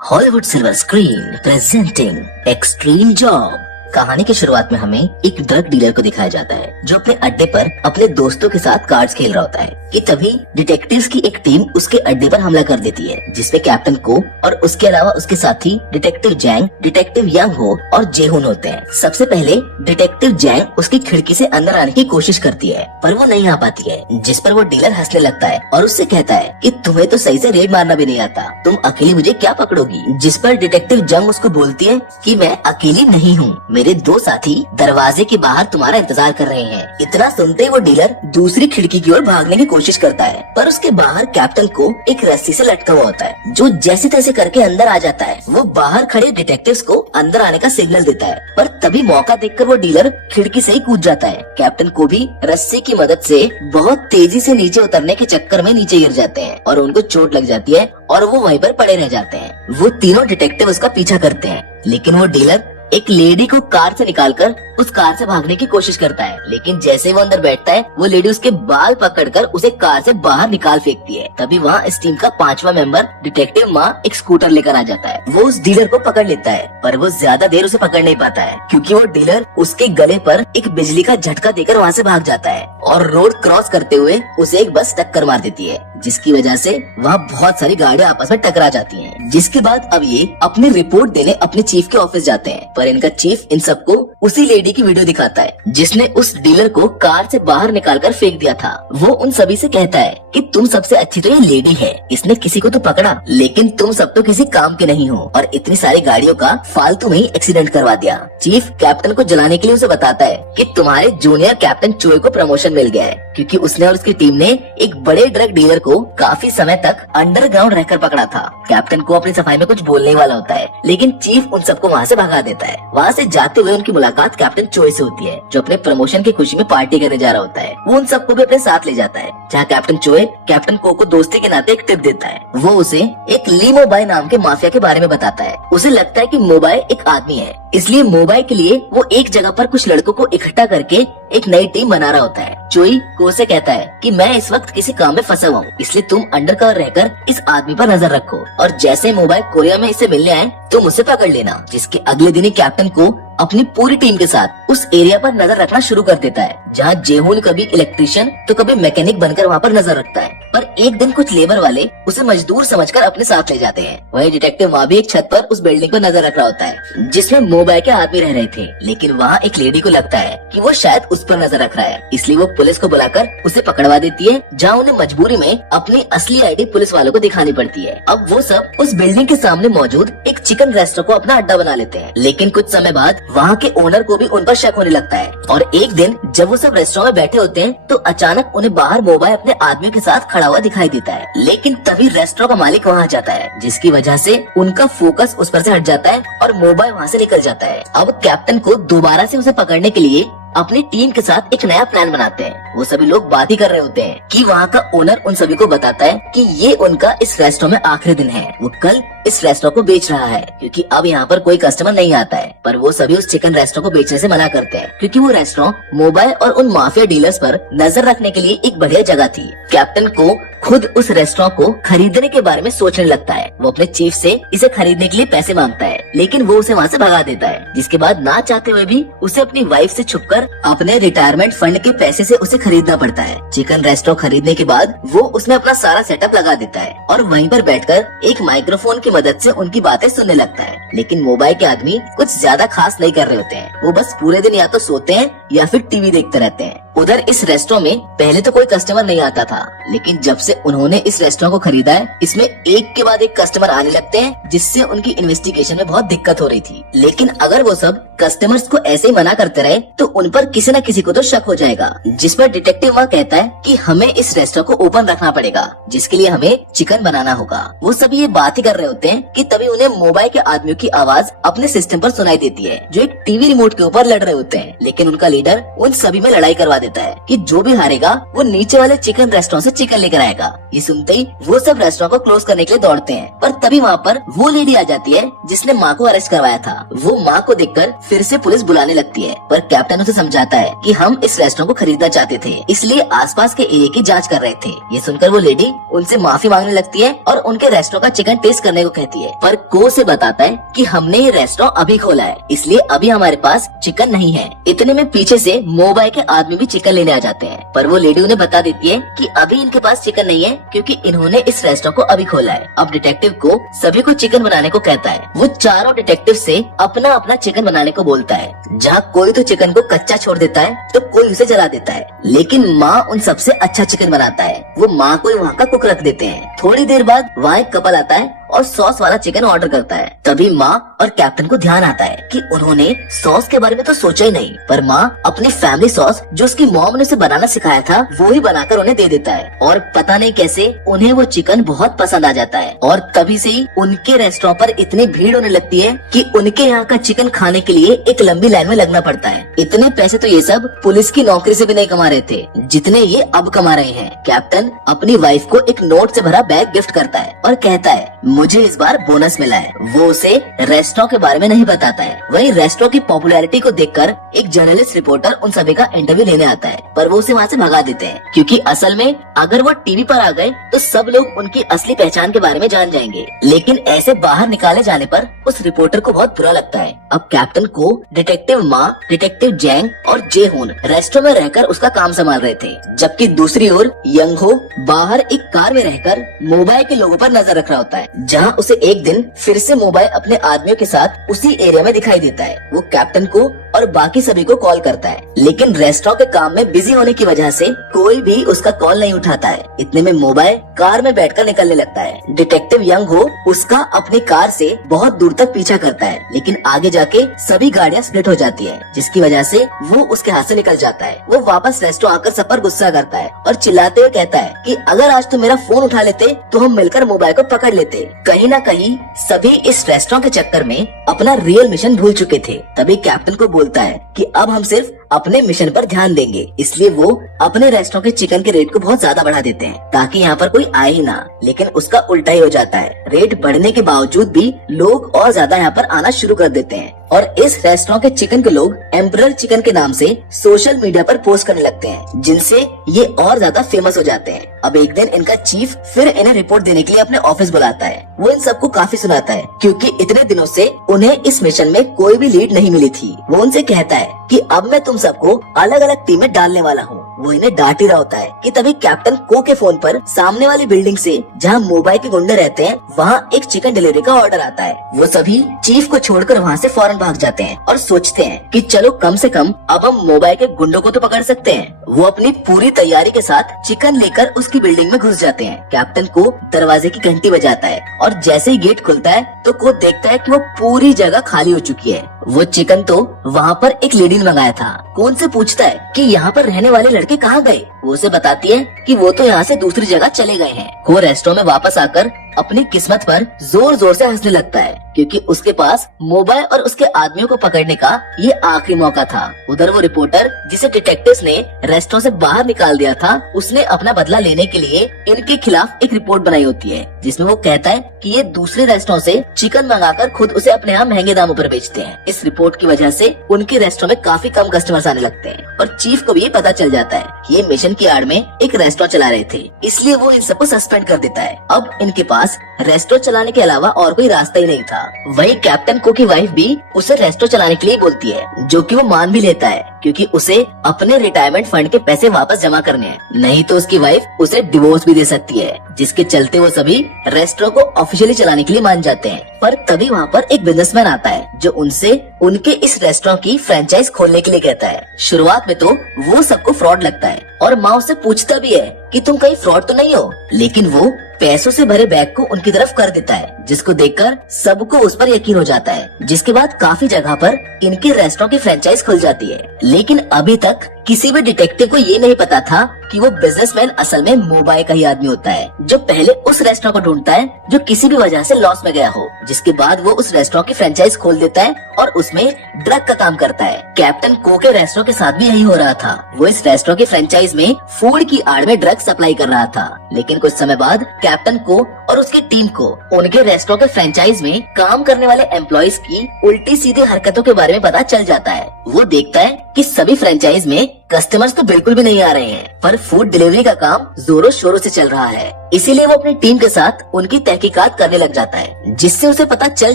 Hollywood silver screen presenting extreme job. कहानी की शुरुआत में हमें एक ड्रग डीलर को दिखाया जाता है जो अपने अड्डे पर अपने दोस्तों के साथ कार्ड्स खेल रहा होता है कि तभी डिटेक्टिव्स की एक टीम उसके अड्डे पर हमला कर देती है, जिसमें कैप्टन को और उसके अलावा उसके साथी डिटेक्टिव जैंग, डिटेक्टिव यांग हो और जेहुन होते हैं। सबसे पहले डिटेक्टिव जैंग उसकी खिड़की से अंदर आने की कोशिश करती है पर वो नहीं आ पाती है, जिस पर वो डीलर हंसने लगता है और उससे कहता है कि तुम्हें तो सही से रेड मारना भी नहीं आता, तुम अकेली मुझे क्या पकड़ोगी। जिस पर डिटेक्टिव जंग उसको बोलती है कि मैं अकेली नहीं हूँ, मेरे दो साथी दरवाजे के बाहर तुम्हारा इंतजार कर रहे हैं। इतना सुनते ही वो डीलर दूसरी खिड़की की ओर भागने की कोशिश करता है पर उसके बाहर कैप्टन को एक रस्सी से लटका हुआ होता है, जो जैसे तैसे करके अंदर आ जाता है। वो बाहर खड़े डिटेक्टिव्स को अंदर आने का सिग्नल देता है पर तभी मौका देखकर वो डीलर खिड़की से ही कूद जाता है। कैप्टन को भी रस्सी की मदद से बहुत तेजी से नीचे उतरने के चक्कर में नीचे गिर जाते हैं और उनको चोट लग जाती है और वो वहीं पर पड़े रह जाते हैं। वो तीनों डिटेक्टिव उसका पीछा करते हैं लेकिन वो डीलर एक लेडी को कार से निकालकर उस कार से भागने की कोशिश करता है, लेकिन जैसे ही वो अंदर बैठता है वो लेडी उसके बाल पकड़कर उसे कार से बाहर निकाल फेंकती है। तभी वहाँ इस टीम का पांचवा मेंबर डिटेक्टिव माँ एक स्कूटर लेकर आ जाता है। वो उस डीलर को पकड़ लेता है पर वो ज्यादा देर उसे पकड़ नहीं पाता है क्योंकि वो डीलर उसके गले पर एक बिजली का झटका देकर वहाँ से भाग जाता है और रोड क्रॉस करते हुए उसे एक बस टक्कर मार देती है, जिसकी वजह से वहाँ बहुत सारी गाड़ियाँ आपस में टकरा जाती हैं। जिसके बाद अब ये अपनी रिपोर्ट देने अपने चीफ के ऑफिस जाते हैं पर इनका चीफ इन सबको उसी लेडी की वीडियो दिखाता है जिसने उस डीलर को कार से बाहर निकालकर फेंक दिया था। वो उन सभी से कहता है कि तुम सबसे अच्छी तो ये लेडी है, इसने किसी को तो पकड़ा लेकिन तुम सब तो किसी काम के नहीं हो और इतनी सारी गाड़ियों का फालतू में ही एक्सीडेंट करवा दिया। चीफ कैप्टन को जलाने के लिए उसे बताता है कि तुम्हारे जूनियर कैप्टन चोय को प्रमोशन मिल गया है क्योंकि उसने और उसकी टीम ने एक बड़े ड्रग डीलर को काफी समय तक अंडरग्राउंड रहकर पकड़ा था। कैप्टन को अपनी सफाई में कुछ बोलने वाला होता है लेकिन चीफ उन सबको वहाँ से भगा देता है। वहाँ से जाते हुए उनकी मुलाकात कैप्टन चोय से होती है जो अपने प्रमोशन की खुशी में पार्टी करने जा रहा होता है। वो उन सबको भी अपने साथ ले जाता है जहाँ कैप्टन चोय कैप्टन को दोस्ती के नाते एक टिप देता है। वो उसे एक ली मोबाई नाम के माफिया के बारे में बताता है। उसे लगता है कि मोबाई एक आदमी है, इसलिए मोबाई के लिए वो एक जगह पर कुछ लड़कों को इकट्ठा करके एक नई टीम बना रहा होता है। चोई को उसे कहता है कि मैं इस वक्त किसी काम में फंसा हुआ हूँ, इसलिए तुम अंडरकवर रहकर इस आदमी पर नजर रखो और जैसे मोबाइल कोरिया में इसे मिलने आए तुम उसे पकड़ लेना। जिसके अगले दिन ही कैप्टन को अपनी पूरी टीम के साथ उस एरिया पर नजर रखना शुरू कर देता है जहाँ जेहुन कभी इलेक्ट्रिशियन तो कभी मैकेनिक बनकर वहाँ पर नजर रखता है। पर एक दिन कुछ लेबर वाले उसे मजदूर समझकर अपने साथ ले जाते हैं। वही डिटेक्टिव वहाँ भी एक छत पर उस बिल्डिंग पर नजर रख रहा होता है जिसमें मोबाइल के आदमी रह रहे थे, लेकिन वहाँ एक लेडी को लगता है कि वो शायद उस पर नजर रख रहा है, इसलिए वो पुलिस को बुलाकर उसे पकड़वा देती है जहाँ उन्हें मजबूरी में अपनी असली आईडी पुलिस वालों को दिखानी पड़ती है। अब वो सब उस बिल्डिंग के सामने मौजूद एक चिकन रेस्टोरेंट को अपना अड्डा बना लेते हैं, लेकिन कुछ समय बाद वहाँ के ओनर को भी उन पर शक होने लगता है और एक दिन जब वो सब रेस्टोरेंट में बैठे होते हैं तो अचानक उन्हें बाहर मोबाइल अपने आदमियों के साथ खड़ा हुआ दिखाई देता है। लेकिन तभी रेस्टोरेंट का मालिक वहाँ आ जाता है जिसकी वजह से उनका फोकस उस पर से हट जाता है और मोबाइल वहाँ से निकल जाता है। अब कैप्टन को दोबारा से उसे पकड़ने के लिए अपनी टीम के साथ एक नया प्लान बनाते हैं। वो सभी लोग बात ही कर रहे होते हैं कि वहाँ का ओनर उन सभी को बताता है कि ये उनका इस रेस्टोरेंट में आखिरी दिन है, वो कल इस रेस्टोरेंट को बेच रहा है क्योंकि अब यहाँ पर कोई कस्टमर नहीं आता है। पर वो सभी उस चिकन रेस्टोरेंट को बेचने से मना करते हैं क्योंकि वो रेस्टोरेंट मोबाइल और उन माफिया डीलर्स पर नजर रखने के लिए एक बढ़िया जगह थी। कैप्टन को खुद उस रेस्टोरेंट को खरीदने के बारे में सोचने लगता है। वो अपने चीफ से इसे खरीदने के लिए पैसे मांगता है लेकिन वो उसे वहाँ से भगा देता है, जिसके बाद ना चाहते हुए भी उसे अपनी वाइफ से छुपकर अपने रिटायरमेंट फंड के पैसे से उसे खरीदना पड़ता है। चिकन रेस्टोरेंट खरीदने के बाद वो उसमें अपना सारा सेटअप लगा देता है और वहीं पर बैठकर एक माइक्रोफोन की मदद से उनकी बातें सुनने लगता है। लेकिन मोबाइल के आदमी कुछ ज्यादा खास नहीं कर रहे होते हैं, वो बस पूरे दिन या तो सोते हैं या फिर टीवी देखते रहते हैं। उधर इस रेस्टोरेंट में पहले तो कोई कस्टमर नहीं आता था, लेकिन जब से उन्होंने इस रेस्टोरेंट को खरीदा है इसमें एक के बाद एक कस्टमर आने लगते हैं जिससे उनकी इन्वेस्टिगेशन में बहुत दिक्कत हो रही थी। लेकिन अगर वो सब कस्टमर्स को ऐसे ही मना करते रहे तो उन पर किसी न किसी को तो शक हो जाएगा, जिस पर डिटेक्टिव वहाँ कहता है कि हमें इस रेस्टोरेंट को ओपन रखना पड़ेगा जिसके लिए हमें चिकन बनाना होगा। वो सभी ये बात ही कर रहे होते हैं कि तभी उन्हें मोबाइल के आदमियों की आवाज अपने सिस्टम पर सुनाई देती है जो एक टीवी रिमोट के ऊपर लड़ रहे होते हैं, लेकिन उनका लीडर उन सभी में लड़ाई करवा देता है कि जो भी हारेगा वो नीचे वाले चिकन रेस्टोरेंट से चिकन लेकर आएगा। ये सुनते ही वो सब रेस्टोरेंट को क्लोज करने के लिए दौड़ते हैं, पर तभी वहाँ पर वो लेडी आ जाती है जिसने माँ को अरेस्ट करवाया था। वो माँ को देखकर फिर से पुलिस बुलाने लगती है, पर कैप्टन उसे समझाता है कि हम इस रेस्टोरेंट को खरीदना चाहते थे, इसलिए आसपास के एरिया की जांच कर रहे थे। ये सुनकर वो लेडी उनसे माफी मांगने लगती है और उनके रेस्टोरेंट का चिकन टेस्ट करने को कहती है, पर को से बताता है कि हमने ये रेस्टोरेंट अभी खोला है, इसलिए अभी हमारे पास चिकन नहीं है। इतने में पीछे से मोबाइल के आदमी भी चिकन लेने आ जाते हैं, पर वो लेडी उन्हें बता देती है कि अभी इनके पास चिकन नहीं है क्योंकि इन्होंने इस रेस्टोरेंट को अभी खोला है। अब डिटेक्टिव को सभी को चिकन बनाने को कहता है। वो चारों डिटेक्टिव से अपना अपना चिकन बनाने को बोलता है। जहाँ कोई तो चिकन को कच्चा छोड़ देता है तो कोई उसे जला देता है, लेकिन माँ उन सबसे अच्छा चिकन बनाता है। वो माँ को वहाँ का कुक रख देते हैं। थोड़ी देर बाद वहाँ एक कपल आता है और सॉस वाला चिकन ऑर्डर करता है। तभी माँ और कैप्टन को ध्यान आता है कि उन्होंने सॉस के बारे में तो सोचा ही नहीं, पर माँ अपनी फैमिली सॉस जो उसकी मॉम ने उसे बनाना सिखाया था वो ही बनाकर उन्हें दे देता है। और पता नहीं कैसे उन्हें वो चिकन बहुत पसंद आ जाता है और तभी से ही उनके रेस्टोरेंट पर इतनी भीड़ होने लगती है कि उनके यहाँ का चिकन खाने के लिए एक लंबी लाइन में लगना पड़ता है। इतने पैसे तो ये सब पुलिस की नौकरी से भी नहीं कमा रहे थे जितने ये अब कमा रहे हैं। कैप्टन अपनी वाइफ को एक नोट से भरा बैग गिफ्ट करता है और कहता है मुझे इस बार बोनस मिला है। वो उसे रेस्टोरेंट के बारे में नहीं बताता है। वहीं रेस्टोरेंट की पॉपुलैरिटी को देखकर एक जर्नलिस्ट रिपोर्टर उन सभी का इंटरव्यू लेने आता है, पर वो उसे वहाँ से भगा देते हैं क्योंकि असल में अगर वो टीवी पर आ गए तो सब लोग उनकी असली पहचान के बारे में जान जाएंगे। लेकिन ऐसे बाहर निकाले जाने पर उस रिपोर्टर को बहुत बुरा लगता है। अब कैप्टन को डिटेक्टिव माँ, डिटेक्टिव जैंग और जे हून रेस्टोरेंट में रहकर उसका काम संभाल रहे थे, जबकि दूसरी ओर यंग हो बाहर एक कार में रहकर मोबाइल के लोगों पर नजर रख रहा होता है, जहाँ उसे एक दिन फिर से मोबाइल अपने आदमियों के साथ उसी एरिया में दिखाई देता है। वो कैप्टन को और बाकी सभी को कॉल करता है, लेकिन रेस्टोरेंट के काम में बिजी होने की वजह से कोई भी उसका कॉल नहीं उठाता है। इतने में मोबाइल कार में बैठकर निकलने लगता है। डिटेक्टिव यंग हो उसका अपनी कार से बहुत दूर तक पीछा करता है, लेकिन आगे जाके सभी गाड़ियाँ स्प्लिट हो जाती है, जिसकी वजह से वो उसके हाथ से निकल जाता है। वो वापस रेस्टोरेंट आकर सब पर गुस्सा करता है और चिल्लाते हुए कहता है कि अगर आज तुम मेरा फोन उठा लेते तो हम मिलकर मोबाइल को पकड़ लेते। कहीं न कहीं सभी इस रेस्टोरेंट के चक्कर में अपना रियल मिशन भूल चुके थे। तभी कैप्टन को बोलता है कि अब हम सिर्फ अपने मिशन पर ध्यान देंगे, इसलिए वो अपने रेस्टोरेंट के चिकन के रेट को बहुत ज्यादा बढ़ा देते हैं ताकि यहाँ पर कोई आए ही ना। लेकिन उसका उल्टा ही हो जाता है। रेट बढ़ने के बावजूद भी लोग और ज्यादा यहाँ पर आना शुरू कर देते हैं और इस रेस्टोरेंट के चिकन के लोग एम्परर चिकन के नाम से सोशल मीडिया पर पोस्ट करने लगते हैं, जिनसे ये और ज्यादा फेमस हो जाते हैं। अब एक दिन इनका चीफ फिर इन्हें रिपोर्ट देने के लिए अपने ऑफिस बुलाता है। वो इन सबको काफी सुनाता है क्योंकि इतने दिनों से उन्हें इस मिशन में कोई भी लीड नहीं मिली थी। वो उनसे कहता है कि अब मैं तुम सबको अलग अलग टीम में डालने वाला हूँ। वो इन्हें डांट ही रहा होता है कि तभी कैप्टन को के फोन पर सामने वाली बिल्डिंग से जहाँ मोबाइल के गुंडे रहते हैं वहाँ एक चिकन डिलीवरी का ऑर्डर आता है। वो सभी चीफ को छोड़कर वहाँ से फौरन भाग जाते हैं और सोचते हैं कि चलो कम से कम अब हम मोबाइल के गुंडों को तो पकड़ सकते हैं। वो अपनी पूरी तैयारी के साथ चिकन लेकर उसकी बिल्डिंग में घुस जाते हैं। कैप्टन को दरवाजे की घंटी बजाता है और जैसे ही गेट खुलता है तो को देखता है कि वो पूरी जगह खाली हो चुकी है। वो चिकन तो वहाँ पर एक लेडी ने मंगाया था। कौन से पूछता है कि यहाँ पर रहने वाले लड़के कहाँ गए। वो उसे बताती है कि वो तो यहाँ से दूसरी जगह चले गए हैं। वो रेस्टोरेंट में वापस आकर अपनी किस्मत पर जोर जोर से हंसने लगता है क्योंकि उसके पास मोबाइल और उसके आदमियों को पकड़ने का ये आखिरी मौका था। उधर वो रिपोर्टर जिसे डिटेक्टिव्स ने रेस्टोरेंट से बाहर निकाल दिया था, उसने अपना बदला लेने के लिए इनके खिलाफ एक रिपोर्ट बनाई होती है, जिसमें वो कहता है कि ये दूसरे रेस्टोरेंट से चिकन मंगाकर खुद उसे अपने यहाँ महंगे दामों पर बेचते हैं। इस रिपोर्ट की वजह से उनके रेस्टोरेंट में काफी कम कस्टमर्स आने लगते हैं और चीफ को भी ये पता चल जाता है कि ये मिशन की आड़ में एक रेस्टोरेंट चला रहे थे, इसलिए वो इन सबको सस्पेंड कर देता है। अब इनके पास रेस्टोरेंट चलाने के अलावा और कोई रास्ता ही नहीं था। वही कैप्टन को की वाइफ भी उसे रेस्टोरेंट चलाने के लिए बोलती है, जो कि वो मान भी लेता है क्योंकि उसे अपने रिटायरमेंट फंड के पैसे वापस जमा करने हैं, नहीं तो उसकी वाइफ उसे डिवोर्स भी दे सकती है, जिसके चलते वो सभी रेस्टोरेंट को ऑफिशियली चलाने के लिए मान जाते हैं। पर तभी वहाँ पर एक बिजनेसमैन आता है जो उनसे उनके इस रेस्टोरेंट की फ्रेंचाइज खोलने के लिए कहता है। शुरुआत में तो वो सबको फ्रॉड लगता है और माँ उससे पूछता भी है कि तुम कहीं फ्रॉड तो नहीं हो, लेकिन वो पैसों से भरे बैग को उनकी तरफ कर देता है, जिसको देखकर सबको उस पर यकीन हो जाता है। जिसके बाद काफी जगह पर इनके रेस्टोरेंट की फ्रेंचाइज खुल जाती है। लेकिन अभी तक किसी भी डिटेक्टिव को ये नहीं पता था कि वो बिजनेसमैन असल में मोबाइल का ही आदमी होता है, जो पहले उस रेस्टोरेंट को ढूंढता है जो किसी भी वजह से लॉस में गया हो। जिसके बाद वो उस रेस्टोरेंट की फ्रेंचाइज खोल देता है और उसमें ड्रग का काम करता है। कैप्टन को के रेस्टोरेंट के साथ भी यही हो रहा था। वो इस रेस्टोरेंट की फ्रेंचाइज में फूड की आड़ में ड्रग सप्लाई कर रहा था। लेकिन कुछ समय बाद कैप्टन को और उसकी टीम को उनके रेस्टोरेंट के फ्रेंचाइज में काम करने वाले एम्प्लॉयज की उल्टी सीधी हरकतों के बारे में पता चल जाता है। वो देखता है कि सभी फ्रेंचाइज में कस्टमर्स तो बिल्कुल भी नहीं आ रहे हैं, पर फूड डिलीवरी का काम जोरों शोरों से चल रहा है। इसीलिए वो अपनी टीम के साथ उनकी तहकीकात करने लग जाता है, जिससे उसे पता चल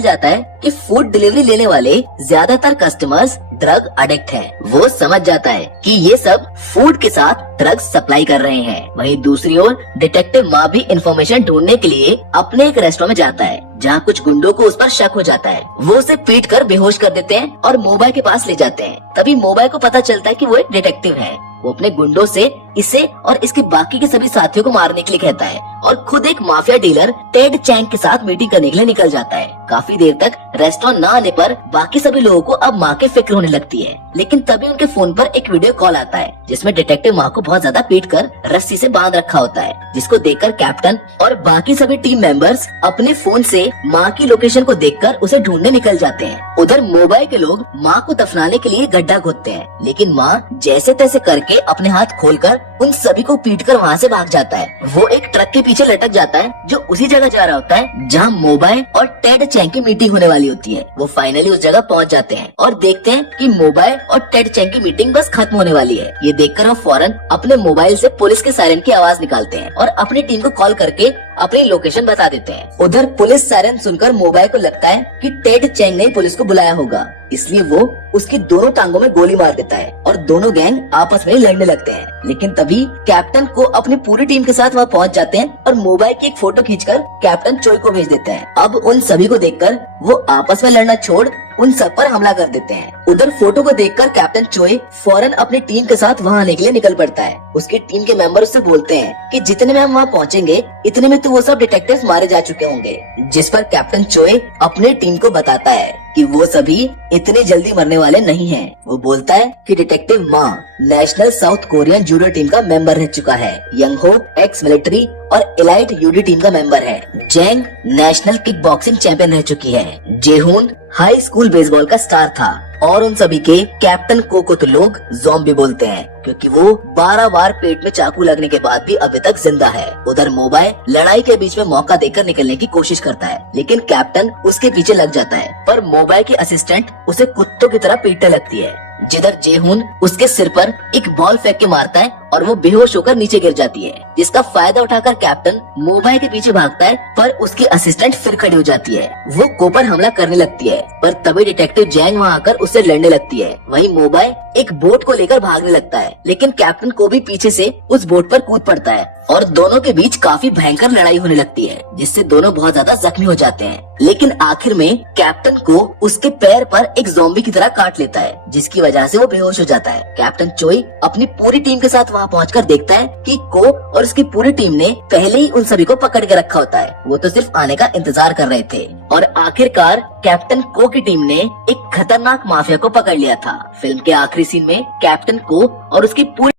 जाता है कि फूड डिलीवरी लेने वाले ज्यादातर कस्टमर्स ड्रग एडिक्ट हैं। वो समझ जाता है कि ये सब फूड के साथ ड्रग्स सप्लाई कर रहे हैं। वहीं दूसरी ओर डिटेक्टिव माँ भी इंफॉर्मेशन ढूंढने के लिए अपने एक रेस्टोरेंट में जाता है, जहाँ कुछ गुंडों को उस पर शक हो जाता है। वो उसे पीट कर बेहोश कर देते हैं और मोबाइल के पास ले जाते हैं। तभी मोबाइल को पता चलता है कि वो एक डिटेक्टिव है। वो अपने गुंडों से इसे और इसके बाकी के सभी साथियों को मारने के लिए कहता है और खुद एक माफिया डीलर टेड चैंग के साथ मीटिंग करने के लिए निकल जाता है। काफी देर तक रेस्टोरेंट न आने पर बाकी सभी लोगों को अब माँ की फिक्र होने लगती है। लेकिन तभी उनके फोन पर एक वीडियो कॉल आता है, जिसमें डिटेक्टिव माँ को बहुत ज्यादा पीट कर रस्सी से बांध रखा होता है, जिसको देखकर कैप्टन और बाकी सभी टीम मेंबर्स अपने फोन से माँ की लोकेशन को देखकर उसे ढूंढने निकल जाते हैं। उधर मोबाइल के लोग माँ को दफनाने के लिए गड्ढा खोदते हैं, लेकिन माँ जैसे तैसे करके अपने हाथ खोलकर उन सभी को पीटकर वहाँ से भाग जाता है। वो एक ट्रक के पीछे लटक जाता है, जो उसी जगह जा रहा होता है जहाँ मोबाइल और टेड चैंग की मीटिंग होने वाली होती है। वो फाइनली उस जगह पहुँच जाते हैं और देखते हैं कि मोबाइल और टेड चैंग की मीटिंग बस खत्म होने वाली है। ये देखकर वो फौरन अपने मोबाइल से पुलिस के सायरन की आवाज निकालते हैं और अपनी टीम को कॉल करके अपनी लोकेशन बता देते हैं। उधर पुलिस सायरन सुनकर मोबाइल को लगता है कि टेड चैंग ने पुलिस को बुलाया होगा, इसलिए वो उसकी दोनों टांगों में गोली मार देता है और दोनों गैंग आपस में लड़ने लगते हैं। लेकिन तभी कैप्टन को अपनी पूरी टीम के साथ वहाँ पहुँच जाते हैं और मोबाइल की एक फोटो खींचकर कैप्टन चोई को भेज देते हैं। अब उन सभी को देखकर वो आपस में लड़ना छोड़ उन सब पर हमला कर देते हैं। उधर फोटो को देखकर कैप्टन चोई फौरन अपनी टीम के साथ वहाँ आने के लिए निकल पड़ता है। उसकी टीम के मेंबर उससे बोलते हैं कि जितने में हम वहाँ पहुँचेंगे इतने में तो वो सब डिटेक्टिव्स मारे जा चुके होंगे। जिस पर कैप्टन चोई अपनी टीम को बताता है कि वो सभी इतने जल्दी मरने वाले नहीं हैं। वो बोलता है कि डिटेक्टिव माँ national south Korean judo team का मेंबर रह चुका है, यंग हो एक्स मिलिट्री और एलाइट यूडी टीम का मेंबर है, जेंग नेशनल किक बॉक्सिंग चैंपियन रह चुकी है, जेहून हाई स्कूल बेसबॉल का स्टार था और उन सभी के कैप्टन को तो लोग ज़ॉम्बी बोलते हैं, क्योंकि वो 12 बार पेट में चाकू लगने के बाद भी अभी तक जिंदा है। उधर मोबाइल लड़ाई के बीच में मौका देकर निकलने की कोशिश करता है, लेकिन कैप्टन उसके पीछे लग जाता है, पर मोबाइल की असिस्टेंट उसे कुत्तों की तरह पीटने लगती है। जिधर जेहून उसके सिर पर एक बॉल फेंक के मारता है और वो बेहोश होकर नीचे गिर जाती है, जिसका फायदा उठाकर कैप्टन मोबाइल के पीछे भागता है, पर उसकी असिस्टेंट फिर खड़ी हो जाती है। वो को पर हमला करने लगती है, पर तभी डिटेक्टिव जैंग वहाँ आकर उससे लड़ने लगती है। वहीं मोबाइल एक बोट को लेकर भागने लगता है, लेकिन कैप्टन को भी पीछे से उस बोट पर कूद पड़ता है और दोनों के बीच काफी भयंकर लड़ाई होने लगती है, जिससे दोनों बहुत ज्यादा जख्मी हो जाते हैं। लेकिन आखिर में कैप्टन को उसके पैर पर एक ज़ॉम्बी की तरह काट लेता है, जिसकी वजह से वो बेहोश हो जाता है। कैप्टन चोई अपनी पूरी टीम के साथ वहाँ पहुंचकर देखता है कि को और उसकी पूरी टीम ने पहले ही उन सभी को पकड़ के रखा होता है। वो तो सिर्फ आने का इंतजार कर रहे थे और आखिरकार कैप्टन को की टीम ने एक खतरनाक माफिया को पकड़ लिया था। फिल्म के आखिरी सीन में कैप्टन को और उसकी पूरी